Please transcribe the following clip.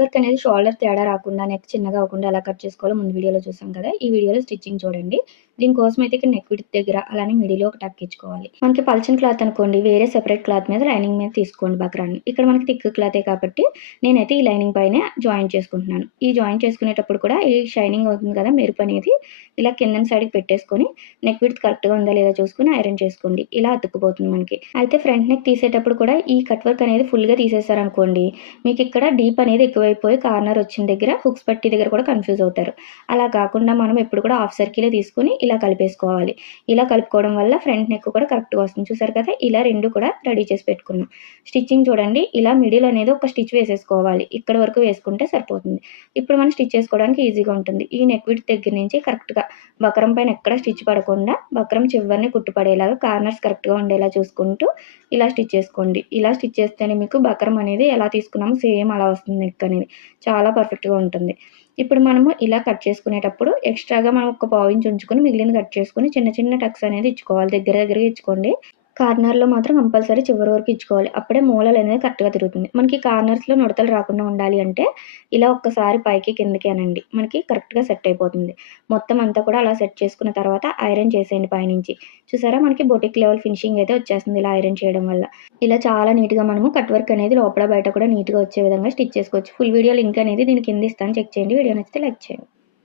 Work అనేది shoulder తేడా రాకుండా నెక్ చిన్నగా అవ్వకుండా ఎలా కట్ చేసుకోవాలో ముందు వీడియోలో చూసాం కదా. ఈ వీడియోలో స్టిచ్చింగ్ చూడండి. దీనికోసం అయితే ఇక్కడ నెక్ విడ్త్ దగ్గర అలానే మిడిలో ఒక టక్ ఇచ్చుకోవాలి. మనకి పల్చని క్లాత్ అనుకోండి వేరే సెపరేట్ క్లాత్ మీద లైనింగ్ మీద తీసుకోండి బక్రాన్ని. ఇక్కడ మనకి థిక్ క్లాతే కాబట్టి నేనైతే ఈ లైనింగ్ పైన జాయిన్ చేసుకుంటున్నాను. ఈ జాయిన్ చేసుకునేటప్పుడు కూడా ఈ షైనింగ్ అవుతుంది కదా మెరుపు అనేది. ఇలా కింద సైడ్కి పెట్టేసుకొని నెక్ విడ్త్ కరెక్ట్గా ఉందా లేదా చూసుకుని ఐరన్ చేసుకోండి. ఇలా అతుక్కుపోతుంది మనకి. అయితే ఫ్రంట్ నెక్ తీసేటప్పుడు కూడా ఈ కట్ వర్క్ అనేది ఫుల్గా తీసేసారనుకోండి మీకు ఇక్కడ డీప్ అనేది ఎక్కువ ఎక్కువైపోయి కార్నర్ వచ్చిన దగ్గర హుక్స్ పట్టి దగ్గర కూడా కన్ఫ్యూజ్ అవుతారు. అలా కాకుండా మనం ఎప్పుడు కూడా హాఫ్ సర్కిలే తీసుకుని ఇలా కలిపేసుకోవాలి. ఇలా కలుపుకోవడం వల్ల ఫ్రంట్ నెక్ కూడా కరెక్ట్గా వస్తుంది. చూసారు కదా? ఇలా రెండు కూడా రెడీ చేసి పెట్టుకున్నాం. స్టిచ్చింగ్ చూడండి ఇలా మిడిల్ అనేది ఒక స్టిచ్ వేసేసుకోవాలి. ఇక్కడ వరకు వేసుకుంటే సరిపోతుంది. ఇప్పుడు మనం స్టిచ్ చేసుకోవడానికి ఈజీగా ఉంటుంది. ఈ నెక్ విడ్ దగ్గర నుంచి కరెక్ట్గా బకరం పైన ఎక్కడ స్టిచ్ పడకుండా బకరం చివరిని కుట్టుపడేలాగా కార్నర్స్ కరెక్ట్గా ఉండేలా చూసుకుంటూ ఇలా స్టిచ్ చేసుకోండి. ఇలా స్టిచ్ చేస్తేనే మీకు బకరం అనేది ఎలా తీసుకున్నామో సేమ్ అలా వస్తుంది నెక్ అనేది చాలా పర్ఫెక్ట్గా ఉంటుంది. ఇప్పుడు మనము ఇలా కట్ చేసుకునేటప్పుడు ఎక్స్ట్రాగా మనం ఒక పావు ఇంచ్ ఉంచుకొని మిగిలిన కట్ చేసుకొని చిన్న చిన్న టక్స్ అనేది ఇచ్చుకోవాలి. దగ్గర దగ్గరగా ఇచ్చుకోండి. కార్నర్లో మాత్రం కంపల్సరీ చివరి వరకు ఇచ్చుకోవాలి. అప్పుడే మూలలు అనేది కరెక్ట్గా తిరుగుతుంది. మనకి కార్నర్స్లో నుడతలు రాకుండా ఉండాలి అంటే ఇలా ఒక్కసారి పైకి కిందకి అనండి. మనకి కరెక్ట్గా సెట్ అయిపోతుంది. మొత్తం అంతా కూడా అలా సెట్ చేసుకున్న తర్వాత ఐరన్ చేసేయండి పైనుంచి. చూసారా? మనకి బొటిక్ లెవెల్ ఫినిషింగ్ అయితే వచ్చేస్తుంది ఇలా ఐరన్ చేయడం వల్ల. ఇలా చాలా నీట్గా మనము కట్ వర్క్ అనేది లోపల బయట కూడా నీట్గా వచ్చే విధంగా స్టిచ్ చేసుకోవచ్చు. ఫుల్ వీడియో లింక్ అనేది దీని కింద ఇస్తాను. చెక్ చేయండి. వీడియో నచ్చితే లైక్ చేయండి.